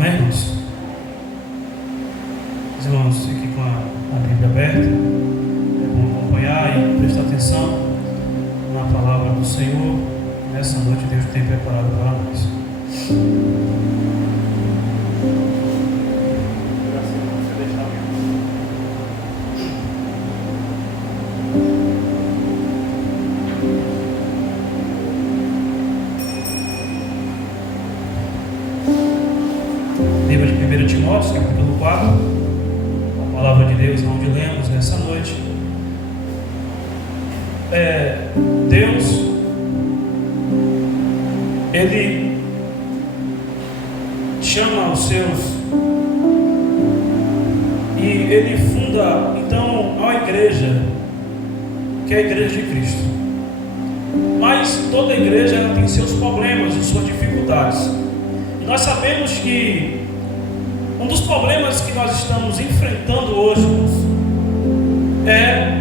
Amém, irmãos? Os irmãos, fiquem com a Bíblia aberta. É bom acompanhar e prestar atenção na palavra do Senhor. Nessa noite Deus tem preparado para nós. Livro de 1 Timóteo, capítulo 4, a palavra de Deus, onde lemos nessa noite. Deus, Ele chama os seus e Ele funda então a igreja, que é a igreja de Cristo. Mas toda igreja ela tem seus problemas e suas dificuldades. E nós sabemos que um dos problemas que nós estamos enfrentando hoje é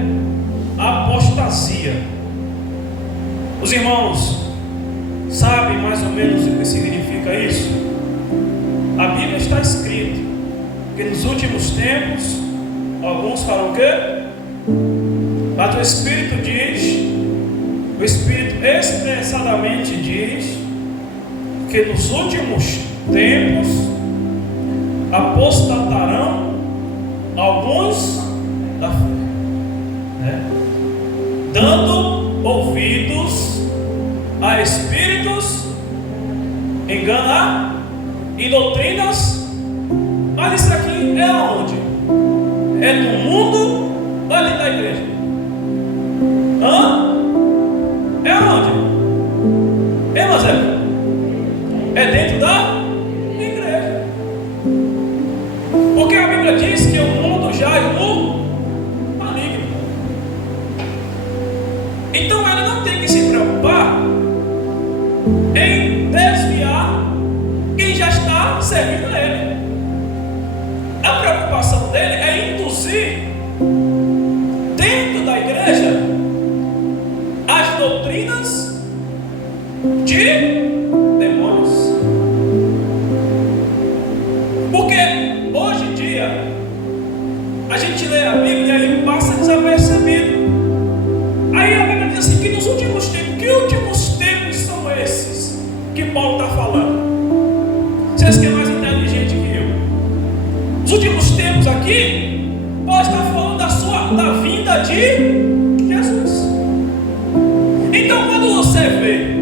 a apostasia. Os irmãos sabem mais ou menos o que significa isso? A Bíblia está escrito que nos últimos tempos alguns farão o quê? Mas o Espírito diz, o Espírito expressadamente diz que nos últimos tempos apostatarão alguns da fé, né? Dando ouvidos a espíritos enganados e doutrinas. Mas isso aqui é aonde? É no mundo ou é dentro da igreja? É aonde? Zé? É dentro da igreja. Porque a Bíblia diz que o mundo jaz no maligno. Então ele não tem que se preocupar em desviar quem já está servindo a ele. A preocupação dele é induzir dentro da igreja as doutrinas de demônios. Porque hoje em dia a gente lê a Bíblia e passa desapercebido. Aí a Bíblia diz assim que nos últimos tempos, que últimos tempos são esses que Paulo está falando? Vocês que é mais inteligente que eu. Os últimos tempos aqui, Paulo está falando da vinda de Jesus. Então quando você vê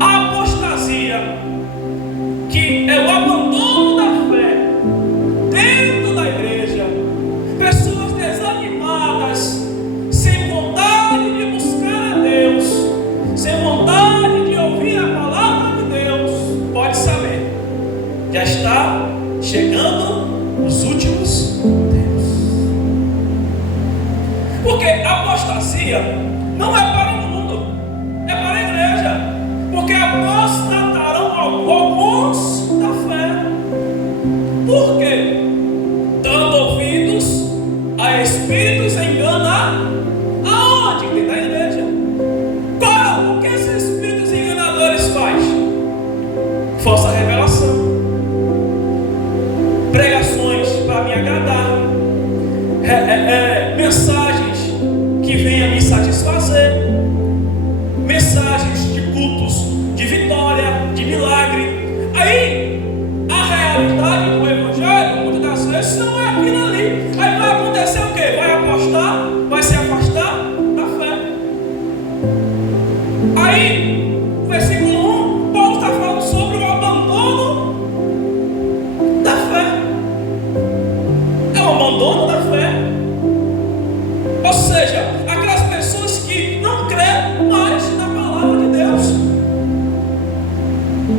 a apostasia, que é o abandono da fé dentro da igreja, pessoas desanimadas, sem vontade de buscar a Deus, sem vontade de ouvir a palavra de Deus, pode saber, já está chegando os últimos tempos. Porque a apostasia não é para o mundo, é para a igreja. Porque apostatarão alguns da fé. Por quê? Dando ouvidos a espíritos enganados. Aonde? Dentro da igreja. O que esses espíritos enganadores fazem? Falsa revelação, pregações para me agradar, mensagens que venham me satisfazer, mensagens de cultos de vitória, de milagre. Aí a realidade do evangelho muitas das vezes não é aquilo ali. Aí vai acontecer o quê? Vai apostar, vai se afastar da fé. Aí versículo 1, Paulo está falando sobre o abandono da fé. É o abandono da fé. Ou seja, aquelas pessoas que não creem mais na palavra de Deus.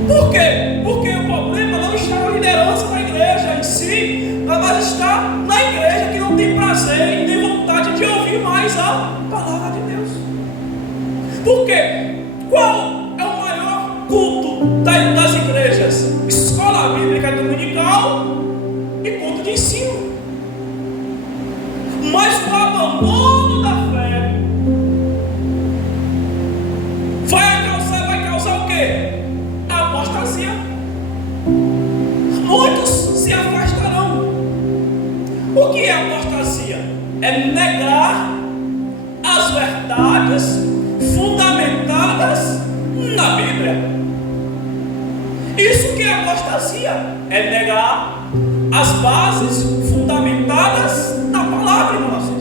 Por quê? Porque o problema não está na liderança da igreja em si, mas está na igreja que não tem prazer e nem vontade de ouvir mais a palavra de Deus. Por quê? Qual é o maior culto das igrejas? Escola bíblica dominical e culto de ensino. Mas o abandono da fé vai causar o quê? A apostasia. que é apostasia? É negar as verdades fundamentadas na Bíblia. Isso que é apostasia, é negar as bases fundamentadas na palavra, irmãos.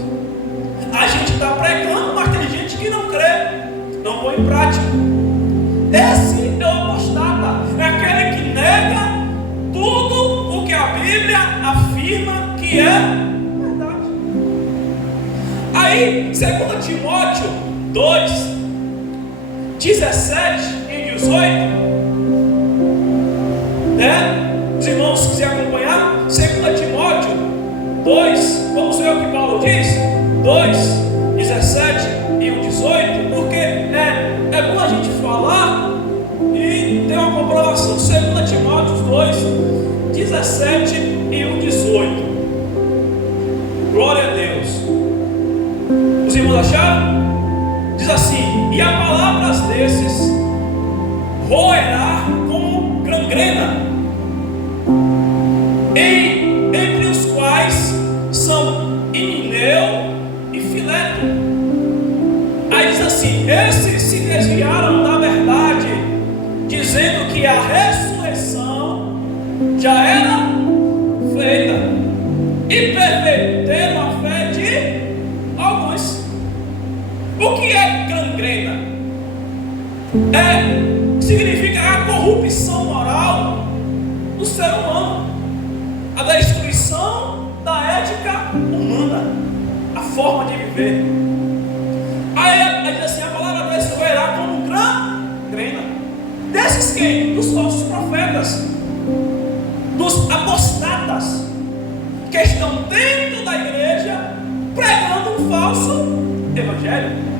A gente está pregando, mas tem gente que não crê, não põe em prática. Esse é o apostata, é aquele que nega tudo o que a Bíblia afirma que é verdade. Aí, 2 Timóteo 2, 17 e 18, os irmãos, se quiserem acompanhar, 2 Timóteo 2, vamos ver o que Paulo diz, 2, 17 e 18, porque é bom a gente falar e ter uma comprovação. 2 Timóteo 2, 17 e 18. Glória a Deus. Os irmãos acharam? Diz assim: e a palavras desses roerá como gangrena, entre os quais são Himeneu e Fileto. Aí diz assim: esses se desviaram da verdade, dizendo que a ressurreição já era feita, e perverteram a fé de alguns. O que é gangrena? Significa a corrupção moral do ser humano, a destruição da ética humana, a forma de viver. Aí diz assim: a palavra desse roerá como gangrena. Desses quem? Dos falsos profetas, dos apostatas, que estão dentro da igreja pregando um falso evangelho,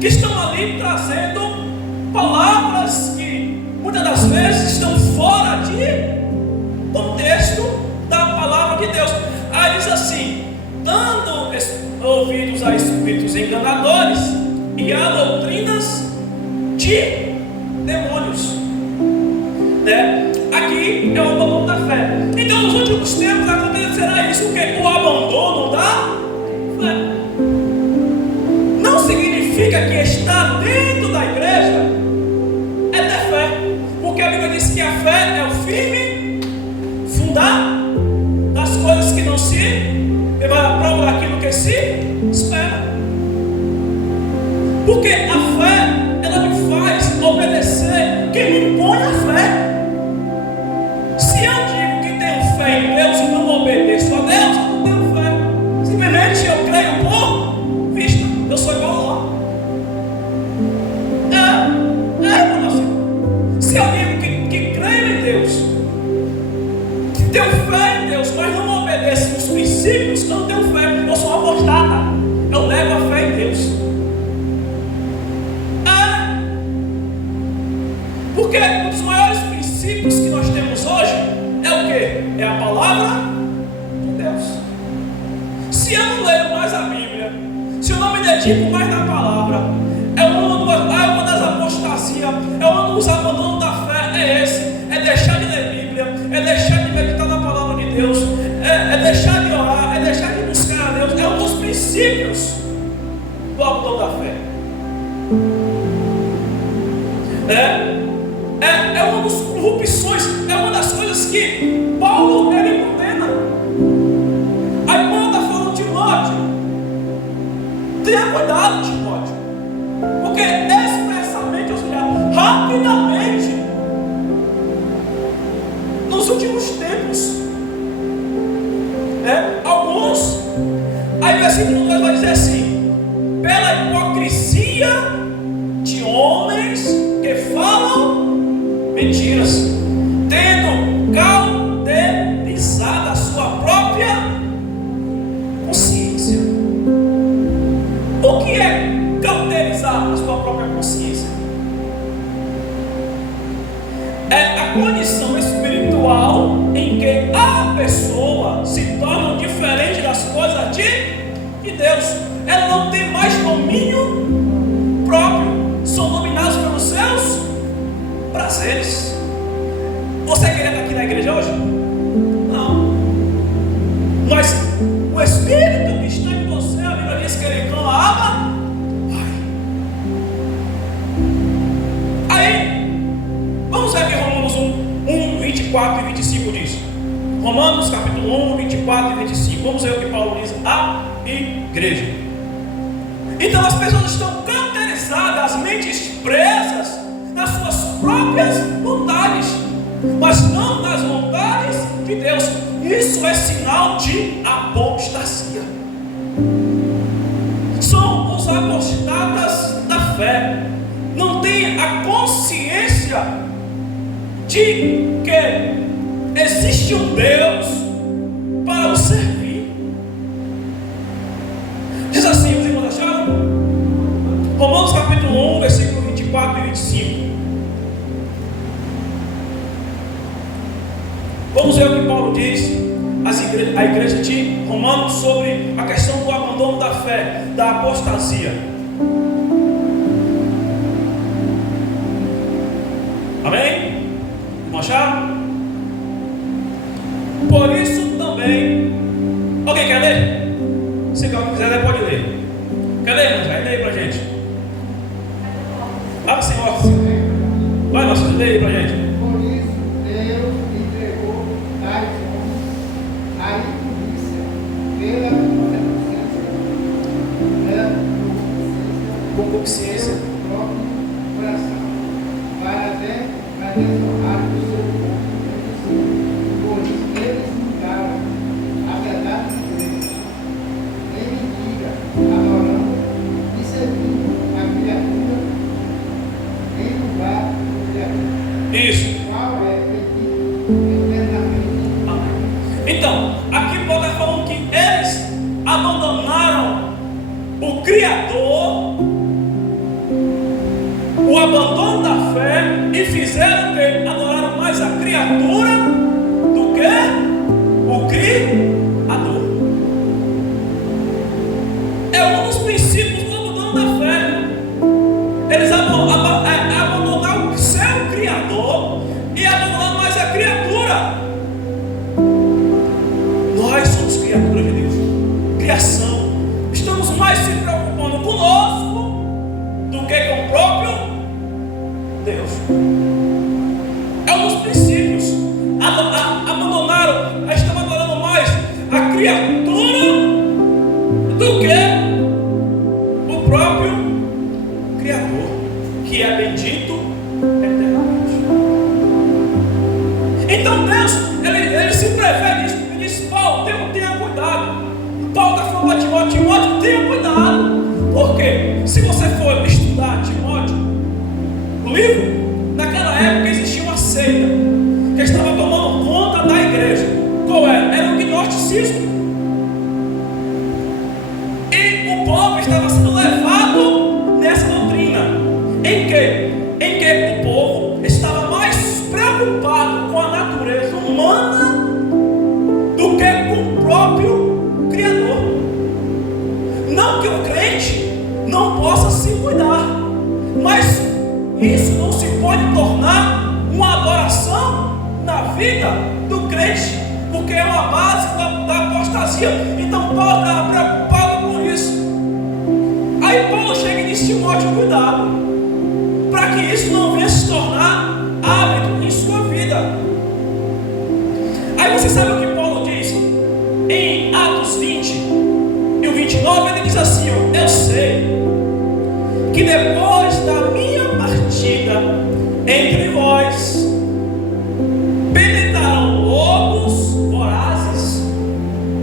que estão ali trazendo palavras que muitas das vezes estão fora de contexto da palavra de Deus. Aí diz assim: dando ouvidos a espíritos enganadores e a doutrinas de demônios. Aqui é o abandono da fé. Então, nos últimos tempos acontecerá isso, o que? O abandono da fé. Não significa que estar dentro da igreja é ter fé, porque a Bíblia diz que a fé é o firme fundar das coisas que não se, a prova daquilo que se espera. Porque a fé, ela me faz obedecer quem me impõe a fé. Se eu digo que tenho fé em Deus e não obedeço a Deus, eu não tenho fé. Simplesmente eu creio por vista. Eu sou igual a lá. Se eu digo que creio em Deus, que tenho fé em Deus, mas não obedeço os princípios, eu não tenho fé. Eu sou uma apostata. Eu levo a fé em Deus. Porque um dos maiores princípios que nós temos hoje é o que? É a palavra de Deus. Se eu não leio mais a Bíblia, se eu não me dedico mais na palavra, é uma das apostasias, é um dos abandonos da fé, é esse: é deixar de ler Bíblia, é deixar de meditar na palavra de Deus, é deixar de orar, é deixar de buscar a Deus. É um dos princípios do abandono da fé. É uma das corrupções, é uma das coisas que Paulo ele condena. Aí Paulo está falando: Timóteo, tenha cuidado, Timóteo, porque expressamente, ou seja, rapidamente, nos últimos tempos, alguns, aí o versículo 2 vai dizer assim: pela hipocrisia de homens que falam mentiras, tendo cauterizado a sua própria consciência. O que é cauterizar a sua própria consciência? É a condição espiritual em que a pessoa se torna diferente das coisas de Deus. Ela não tem mais domínio próprio, são dominados pelos seus prazeres. Você quer estar aqui na igreja hoje? Não. 25 diz. Romanos capítulo 1, 24 e 25. Vamos ver o que Paulo diz à igreja. Então as pessoas estão cauterizadas, as mentes presas nas suas próprias vontades, mas não nas vontades de Deus. Isso é sinal de apostasia. São os apostatas da fé. Não têm a consciência de que existe um Deus para o servir. Diz assim, os irmãos acharam? Romanos capítulo 1, versículo 24 e 25. Vamos ver o que Paulo diz à igreja de Romanos sobre a questão do abandono da fé, da apostasia. Amém? Vamos achar? Por isso também. Alguém quer ler? Se quiser ler, pode ler. Quer ler, irmãos? Vai ler aí pra gente. Ah, Senhor. Vai, nossa, lê aí pra gente. Por isso, Deus entregou tais homens à imundícia pela concupiscência do próprio coração, para desonrar o seu corpo. Por isso, eles mudaram a verdade de Deus em mentira, adorando e servindo a criatura em lugar do Criador. Isso. Qual é bendito eternamente. Amém. Então, aqui Paulo está falando que eles abandonaram o Criador, o abandono da fé, e fizeram que adoraram mais a criatura do que o Criador. É um dos princípios do abandono da fé. Eles abandonaram o seu Criador e abandonaram mais a criatura. Nós somos criaturas de Deus, criação. Estamos mais se preocupando conosco do que com o próprio Deus. É um dos princípios. Abandonaram, estão adorando mais a criatura do que o próprio Criador, que é bendito eternamente. Então Deus, ele se prevê nisso. Ele diz: Paulo, tenha cuidado. Paulo está falando a Timóteo, tenha cuidado. Por quê? Se você for estudar Timóteo, o livro, naquela época existia uma seita que estava tomando conta da igreja. Qual era? Era o gnosticismo. E o povo estava sendo levado nessa doutrina. Em que o povo estava mais preocupado com a natureza humana do que com o próprio Criador. Não que o crente não possa se cuidar, mas isso não se pode tornar uma adoração na vida do crente, porque é uma base da apostasia. Então Paulo estava preocupado com isso. Aí Paulo chega e diz: Timóteo, cuidado, para que isso não venha se tornar hábito em sua vida. Aí você sabe o que Paulo diz em Atos 20 e o 29? Ele diz assim: eu sei que depois da minha partida entre vós penetrarão lobos vorazes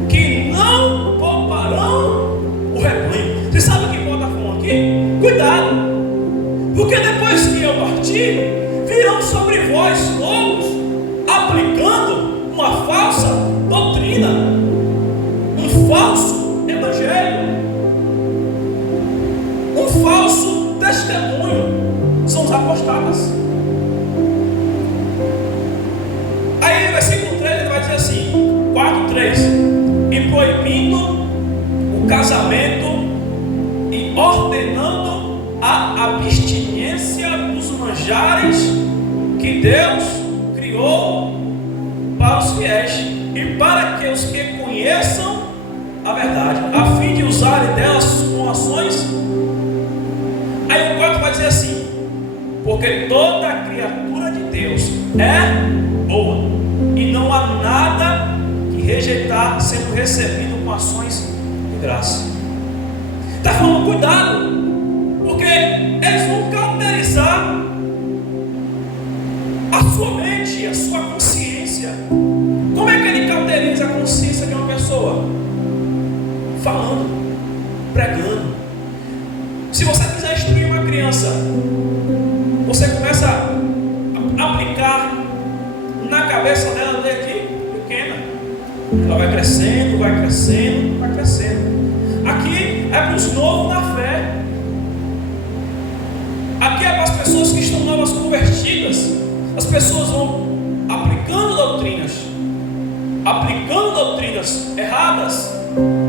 que não pouparão o rebanho. Você sabe o que Paulo está falando aqui? Cuidado, porque depois que eu partir, virão sobre vós lobos, aplicando uma falsa doutrina, um falso evangelho, um falso testemunho. São os apostatas. Aí no versículo 3 ele vai dizer assim, 4:3: e proibindo o casamento e ordenando a abstinência dos manjares que Deus criou para os fiéis e para que os que conheçam a verdade, a fim de usarem delas com ações. Aí o 4 vai dizer assim: porque toda criatura de Deus é boa, e não não há nada que rejeitar sendo recebido com ações de graça. Está falando, cuidado, porque eles vão cauterizar a sua mente, a sua consciência. Como é que ele cauteriza a consciência de uma pessoa? Falando, pregando. Se você quiser instruir uma criança, você começa a aplicar na cabeça dela desde pequena. Ela vai crescendo, vai crescendo, vai crescendo. Aqui é para os novos na fé. Aqui é para as pessoas que estão novas convertidas. As pessoas vão aplicando doutrinas erradas.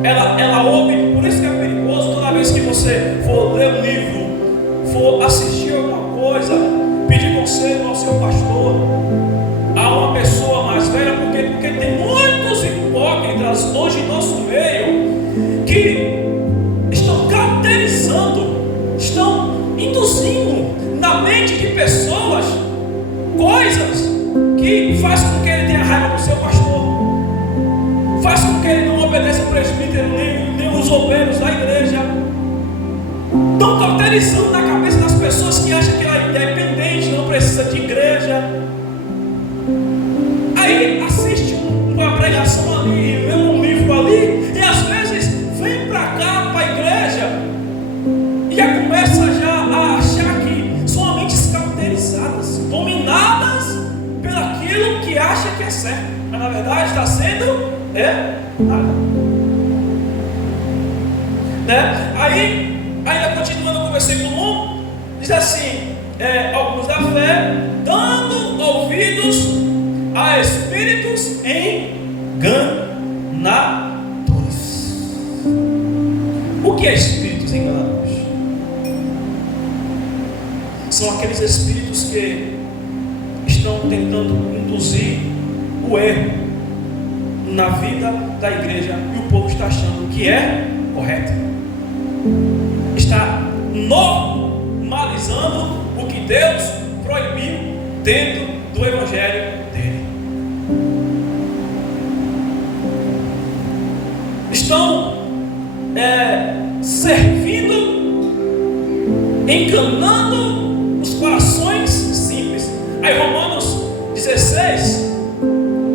Ela ouve, por isso que é perigoso. Toda vez que você for ler um livro, for assistir alguma coisa, pedir conselho ao seu pastor, a uma pessoa mais velha, porque tem muitos hipócritas hoje em nosso meio que estão cauterizando, estão induzindo na mente de pessoas coisas que faz com que ele tenha raiva do seu pastor, faz com que ele não obedeça o presbítero nem os obreiros da igreja. Estão cauterizando na cabeça das pessoas que acham que ela é independente, não precisa de igreja. Aí assiste uma pregação ali, lê um livro ali, e às vezes vem para cá, para a igreja, e já começa já a achar que são mentes cauterizadas, dominadas pelaquilo que acha que é certo, mas na verdade está sendo nada. Né? Aí, ainda continuando com o versículo 1, diz assim: alguns da fé, dando ouvidos a espíritos enganadores. O que é espíritos enganadores? São aqueles espíritos que estão tentando induzir o erro na vida da igreja, e o povo está achando que é correto, está normalizando o que Deus proibiu dentro do evangelho dele. Estão servindo, enganando os corações simples. Aí Romanos 16,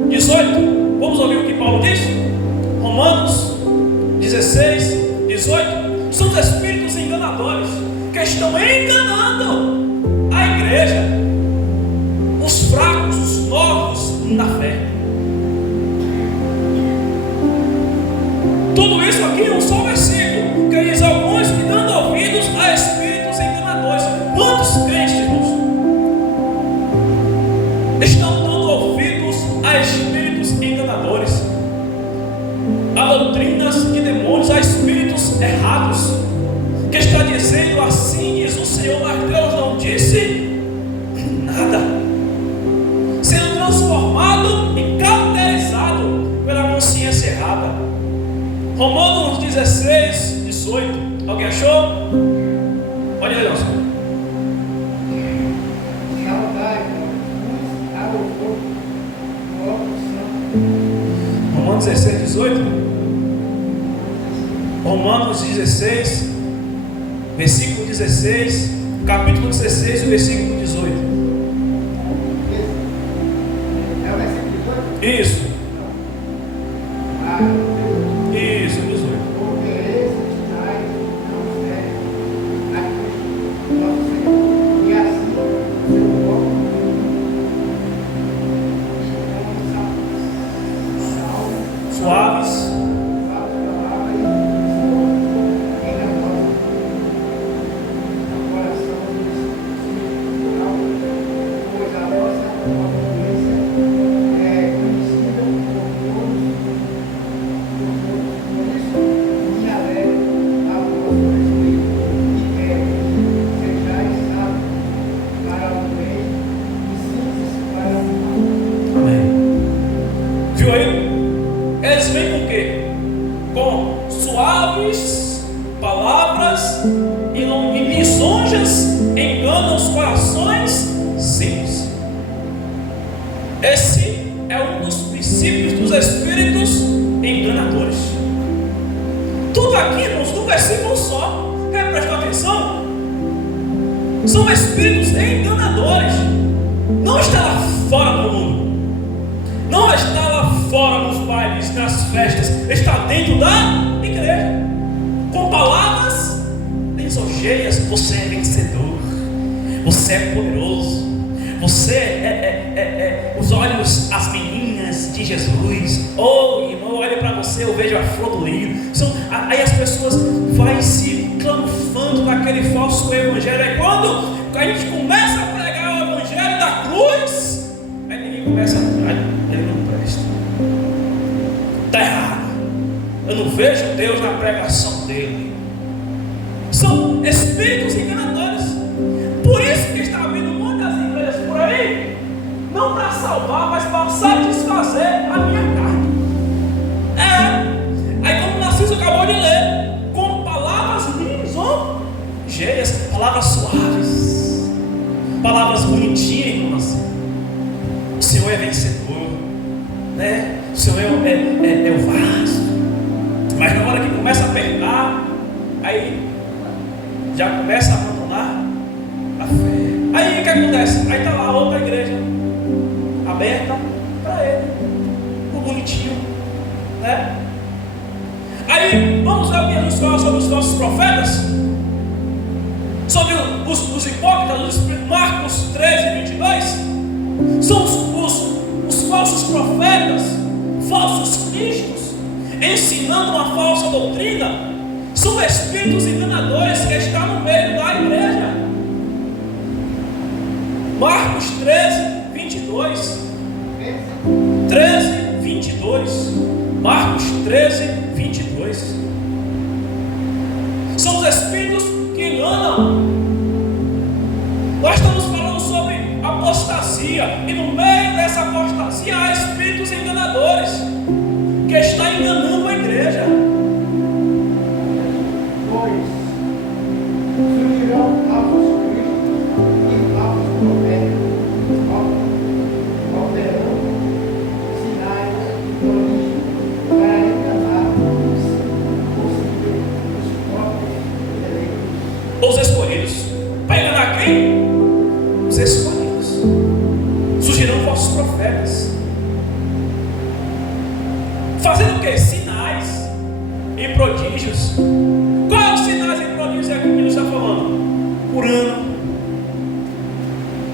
18, vamos ouvir o que Paulo diz? Romanos 16, 18. São os espíritos enganadores que estão enganando a igreja, os fracos, os novos na fé. Tudo isso aqui é um só versículo que diz: alguns que dando ouvidos a espíritos enganadores. Quantos crentes, irmãos, estão dando ouvidos a espíritos enganadores, a doutrinas de demônios, a espíritos errados, que está dizendo assim diz o Senhor, mas Deus não disse nada, sendo transformado e cauterizado pela consciência errada. Romanos 16, 18. Alguém achou? Pode ler, Nelson. Romanos 16, 18. Romanos 16, versículo 16, capítulo 16 e versículo 18. É o versículo 18? Isso. Isso, 18. Porque esse está não serve a Cristo nosso Senhor, e assim seu corpo Suaves. Eles vêm com o quê? Com suaves palavras e lisonjas enganam os corações simples. Esse é um dos princípios dos espíritos enganadores. Tudo aqui, irmãos, num versículo só. Quer prestar atenção? São espíritos enganadores. Não está lá fora do mundo, não está lá fora nos bailes, nas festas, está dentro da igreja, com palavras lisonjeias. Você é vencedor, você é poderoso, você é os olhos, as meninas de Jesus. Oh, irmão, olha para você, eu vejo a flor do lírio. Aí as pessoas vão se clamufando naquele falso evangelho. Aí quando a gente começa a pregar o evangelho da cruz, aí ninguém começa a... ele não presta, está errado, eu não vejo Deus na pregação dele. São espíritos enganadores. Por isso que está havendo muitas igrejas por aí, não para salvar, mas para satisfazer a minha carne. Aí como o Narciso acabou de ler, com palavras lisonjeias, palavras suaves, palavras bonitinhas, irmãos. O Senhor é vencedor, né? O Senhor é o vaso. Mas na hora que começa a apertar, aí já começa a abandonar a fé. Aí o que acontece? Aí está lá outra igreja aberta para ele, o bonitinho, né? Aí vamos ver o que Jesus fala sobre os nossos profetas, sobre os hipócritas. Marcos 13:22 são os falsos profetas, falsos cristos, ensinando uma falsa doutrina. São espíritos enganadores que estão no meio da igreja. Marcos 13:22. 13:22. Marcos 13:22. São os espíritos que enganam. Nós estamos falando sobre apostasia, e no meio dessa apostasia há espíritos enganadores que estão enganando a igreja. Surgirão falsos cristos e falsos profetas, operando sinais e prodígios para enganar os próprios eleitos. Os escolhidos. Para enganar quem? Os escolhidos. Surgirão falsos profetas, fazendo o que? Sinais e prodígios. Qual é os sinais e prodígios que Jesus está falando? Curando,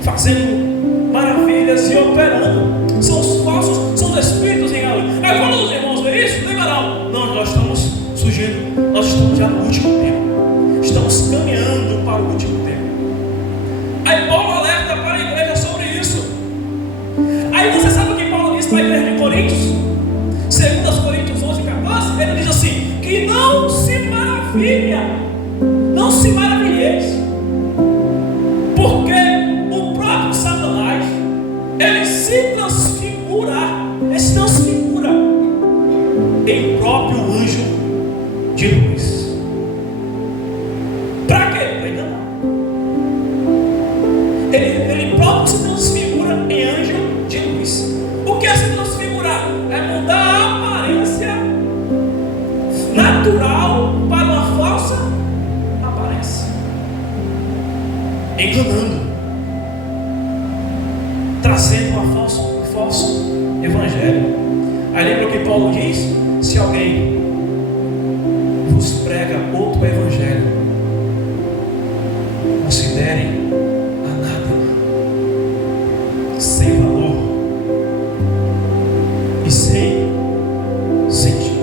fazendo maravilhas e operando. São os falsos, são os espíritos enganadores. Aí quando os irmãos veem isso, lembrarão: não, nós estamos surgindo, nós estamos já no último tempo, estamos caminhando para o último tempo. Aí Paulo alerta para a igreja sobre isso. Aí você sabe o que Paulo diz para a igreja de Coríntios? 2 Coríntios 11:14, ele diz assim: que não se maravilheis, porque o próprio Satanás, ele se transfigura em próprio anjo de luz. Para quê? Para enganar. Ele próprio se transfigura em anjo de luz. O que é se transfigurar? É mudar a aparência natural para uma falsa aparência, enganando, trazendo um falso evangelho. Aí lembra o que Paulo diz? Se alguém vos prega outro evangelho, considerem anátema, sem valor e sem sentido.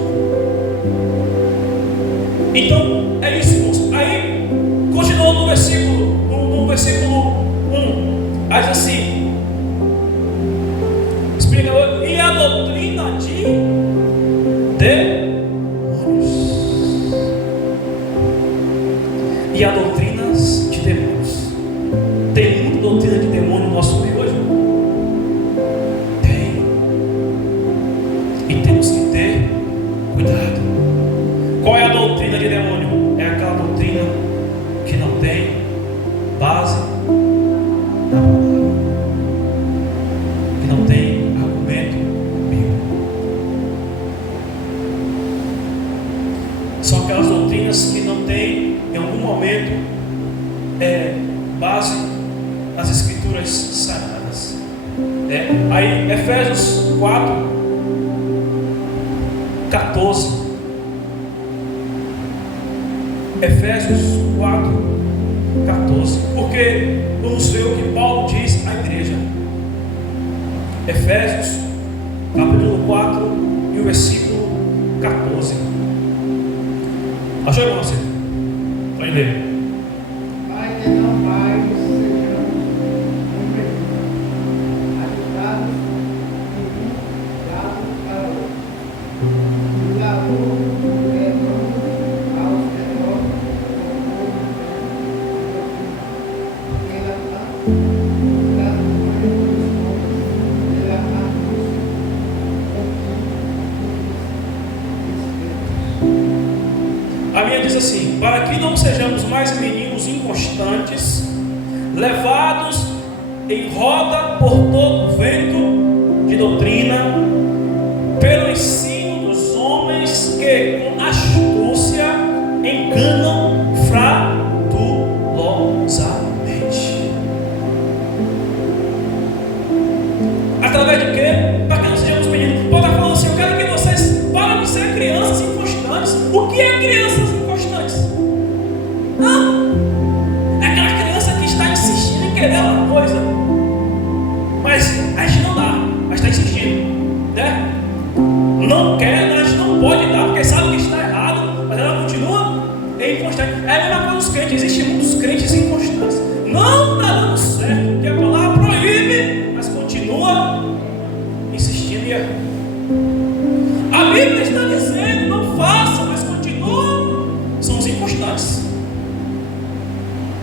Então é isso, irmãos. Aí continua no versículo 1, diz assim: explica, e a doutrina de demônios. E a doutrinas de demônios. Tem muita doutrina de demônio no nosso meio hoje? Tem. E temos que ter cuidado. Qual é a doutrina de demônio? É aquela doutrina que não tem base na palavra, que não tem argumento bíblico. estruturas sanadas. Aí Efésios 4:14. Efésios 4:14. Porque vamos ver o que Paulo diz à igreja. Efésios capítulo 4 e o versículo 14. Achou, irmão? Pode ler. Pai que não vai, sejamos ajudados e um dado para o outro. O amor levando aos redor pela a minha diz assim: para que não sejamos mais meninos inconstantes, levados em roda por todo vento de doutrina, pelo ensino dos homens que com astúcia enganam fraudulosamente. Através de quê? Para que não sejamos meninos. Paulo está falando assim: eu quero que vocês parem de ser crianças inconstantes. O que é crianças inconstantes? Não, é aquela criança que está insistindo em querer uma coisa, mas a gente não dá, mas está insistindo, né? Não quer, a gente não pode dar, porque sabe que está errado, mas ela continua inconstante. É a mesma coisa dos crentes. Existem muitos crentes inconstantes. Não está dando certo, porque a palavra proíbe, mas continua insistindo e errando. A Bíblia está dizendo: não faça, mas continua. São os inconstantes.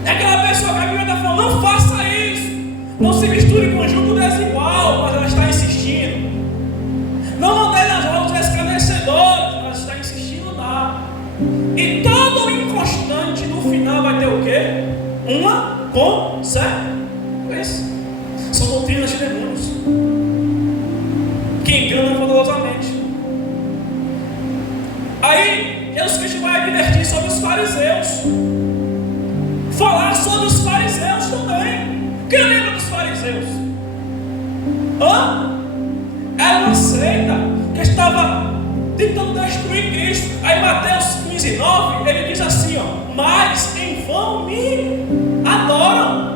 É aquela pessoa que a Bíblia está falando: não faça isso, não se misture com jugo desigual, mas ela está insistindo. Não andei nas rodas dos escarnecedores, mas ela está insistindo lá. E todo inconstante no final vai ter o quê? Uma consequência. São doutrinas de demônios que enganam poderosamente. Aí Jesus Cristo vai advertir sobre os fariseus, falar sobre os fariseus também. Quem lembra dos fariseus? Era uma seita que estava tentando destruir Cristo. Aí Mateus 15:9 ele diz assim: mas em vão me adoram,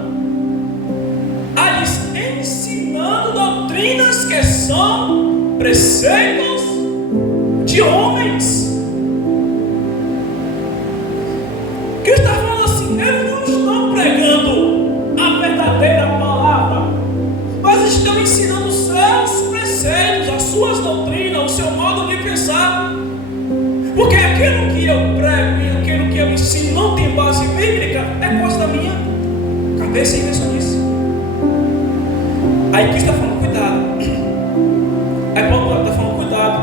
eles ensinando doutrinas que são preceitos de homens. Cristo está falando assim: eles não estão pregando a verdadeira palavra, mas estão ensinando os seus preceitos, as suas doutrinas, o seu modo de pensar. Porque aquilo que eu prego e aquilo que eu ensino não tem base bíblica, é coisa da minha cabeça e invencionice. Aí Cristo está falando: cuidado. Aí Paulo está falando: cuidado,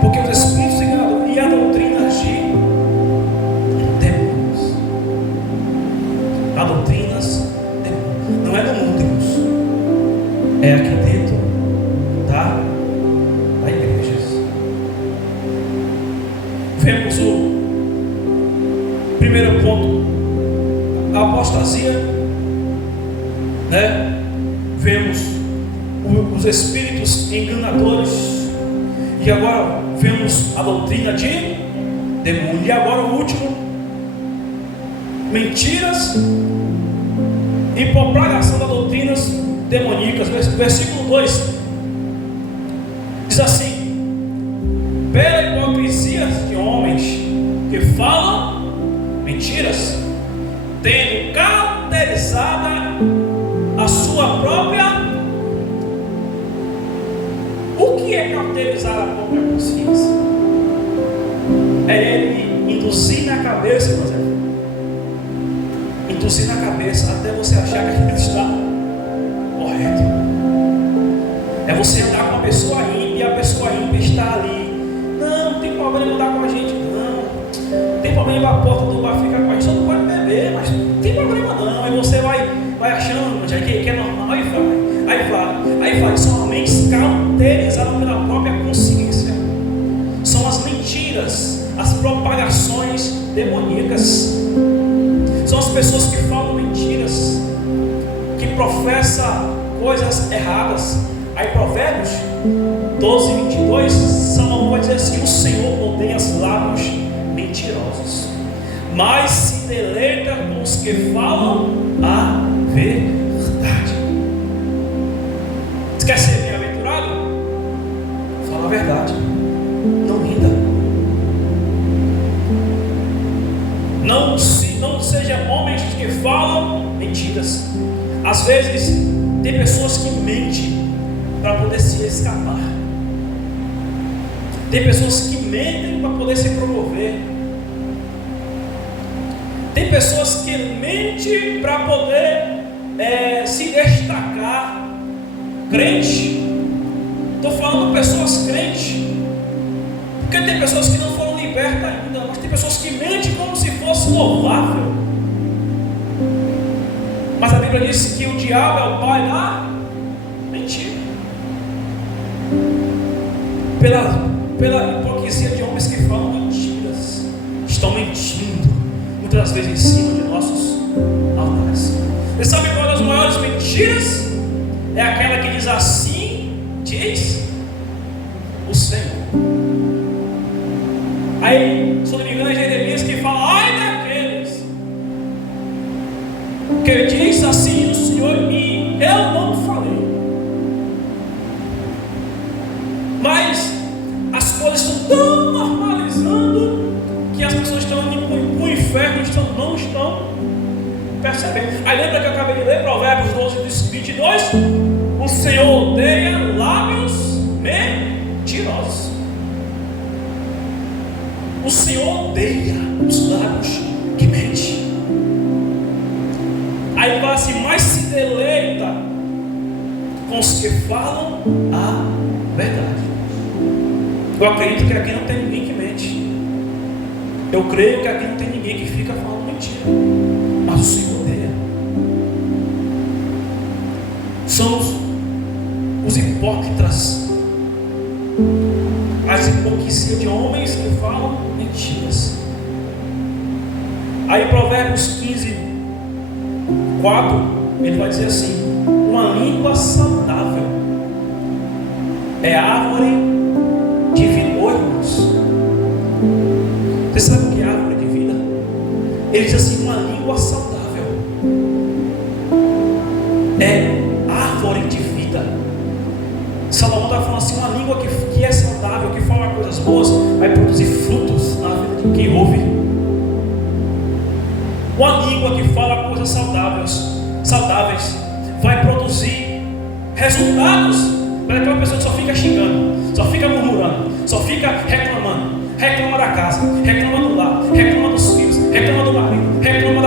porque os espíritos enganadores e a doutrina de demônios. Há doutrinas demônios. Não é do mundo, irmãos. É aqui dentro da igreja. Vemos o primeiro ponto, a apostasia, né? Vemos os espíritos enganadores, e agora vemos a doutrina de demônio. E agora o último, mentiras e propagação das doutrinas demoníacas. Versículo 2 diz assim: pela hipocrisia de homens que falam mentiras, tendo cauterizada a sua própria. O que é cauterizar a própria consciência? É ele induzir na cabeça, por exemplo, induzir na cabeça até você achar que aquilo está correto. É você andar com uma pessoa ímpia e a pessoa ímpia está ali. Não tem problema andar com a gente, não tem problema a porta do bar ficar com a gente, só não pode beber, mas não tem problema não. Aí você vai achando que é normal, aí vai. São mentes cauterizadas pela própria consciência. São as mentiras, as propagações demoníacas. São as pessoas que falam mentiras. professa coisas erradas. Aí Provérbios 12, 22, Salomão vai dizer assim: o Senhor odeia os lábios mentirosos, mas se deleita com os que falam a verdade. Você quer ser bem-aventurado? Fala a verdade, não minta. Não seja homens que falam mentiras. Às vezes tem pessoas que mentem para poder se escapar. Tem pessoas que mentem para poder se promover. Tem pessoas que mentem para poder se destacar. Crente, estou falando pessoas crentes, porque tem pessoas que não foram libertas ainda, mas tem pessoas que mentem como se fosse louvável. Mas a Bíblia diz que o diabo é o pai da mentira. Pela hipocrisia de homens que falam mentiras, estão mentindo muitas vezes em cima de nossos altares. Você sabe qual é das maiores mentiras? É aquela que diz assim, diz o Senhor. Aí, se não me engano, é Jeremias que fala: ai daqueles que diz assim o Senhor e eu não falei. Mas as coisas estão tão normalizando que as pessoas estão indo para o inferno, não estão percebendo. Aí lembra que eu acabei de ler Provérbios 12, 22? O Senhor odeia lábios mentirosos. O Senhor odeia os lábios que mentem. Aí fala assim: mas se deleita com os que falam a verdade. Eu acredito que aqui não tem ninguém que mente. Eu creio que aqui não tem ninguém que fica falando mentira. Mas o Senhor odeia. Somos os hipócritas, as hipocrisias de homens que falam mentiras. Aí Provérbios 15, 4, ele vai dizer assim: uma língua saudável é árvore de vida. Oi, irmãos, você sabe o que é árvore de vida? Ele diz assim: uma língua saudável é árvore de vida. Salomão está falando assim: uma língua que é saudável, que fala coisas boas, vai produzir frutos na vida de quem ouve. Uma língua que fala coisas saudáveis, vai produzir resultados. Para aquela pessoa que só fica xingando, só fica murmurando, só fica reclamando, reclama da casa, reclama do lar, reclama dos filhos, reclama do marido, reclama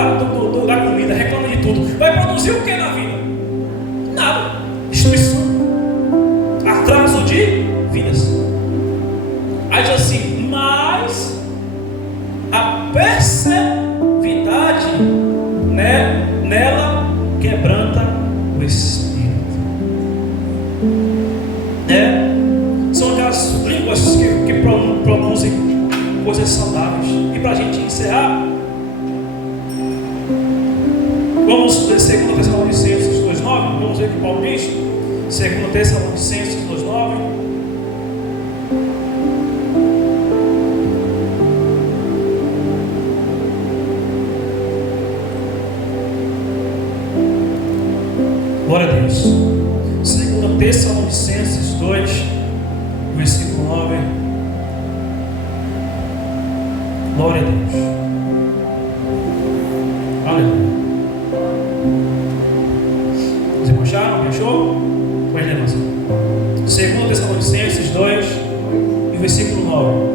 da comida, reclama de tudo. Vai produzir o que na vida? Nada. Destruição, atraso de vidas. Aí diz assim: mas a perseveridade nela quebranta o espírito. São aquelas línguas que produzem coisas saudáveis. E para a gente encerrar, vamos ler 2 Tessalonicenses 2,9. Vamos ver o que Paulo diz. 2 Tessalonicenses 2,9. Glória a Deus. 2 Tessalonicenses 2, versículo 9. Glória a Deus. Aleluia. Vocês puxaram? Fechou? Pois é, irmãos. 2 Tessalonicenses 2, versículo 9.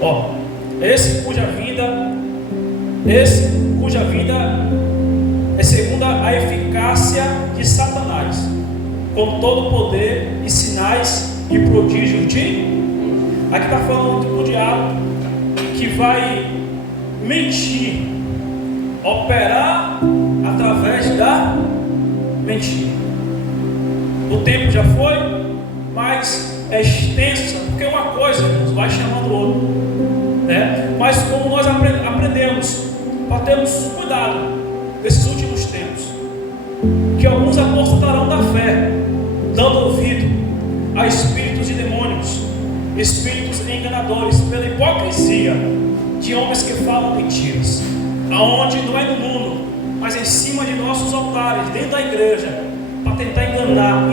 Ó, esse cuja vida é segundo a eficácia de Satanás, com todo o poder e sinais e prodígios de... Aqui está falando do diabo que vai mentir, operar através da mentira. O tempo já foi, mas é extensa, porque uma coisa, irmãos, vai chamando o outro, né? Mas como nós aprendemos, para termos cuidado nesses últimos tempos, que alguns apostatarão da fé, dando ouvido a espíritos e demônios, espíritos enganadores, pela hipocrisia de homens que falam mentiras, aonde não é no mundo, mas em cima de nossos altares, dentro da igreja, para tentar enganar,